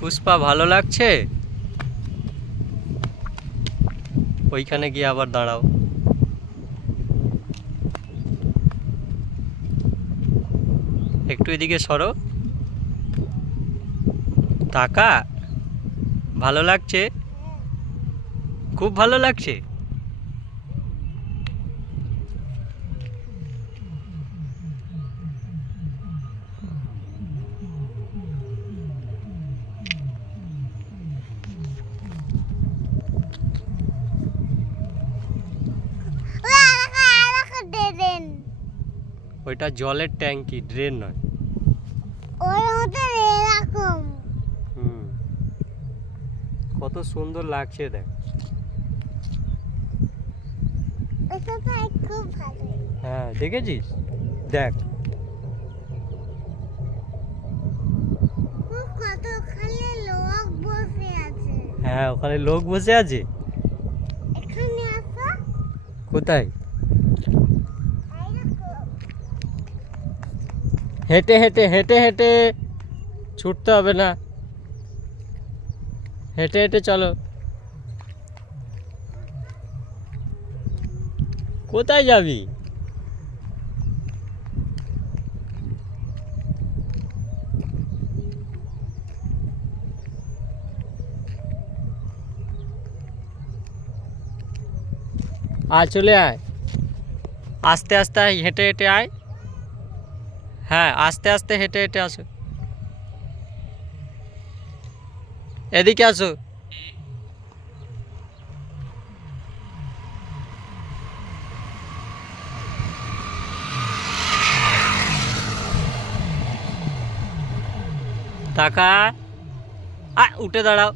পুষ্পা ভালো লাগছে? ওইখানে গিয়ে আবার দাঁড়াও। একটু এদিকে সরো। তাকা। ভালো লাগছে? খুব ভালো লাগছে। ওইটা জলের ট্যাঙ্কি, ড্রেন নয়। হুম, কত সুন্দর লাগছে দেখ। হ্যাঁ, দেখেছিস? দেখ। হ্যাঁ, ওখানে লোক বসে আছে। কোথায়? হেঁটে হেঁটে হেঁটে হেঁটে, ছুটতে হবে না, হেঁটে হেঁটে চলো। কোথায় যাবি? চলে আয়, আস্তে আস্তে হেঁটে হেঁটে আয়। হ্যাঁ, আস্তে আস্তে হেঁটে হেঁটে আসো। এদিকে আসো। তাকা। উঠে দাঁড়াও।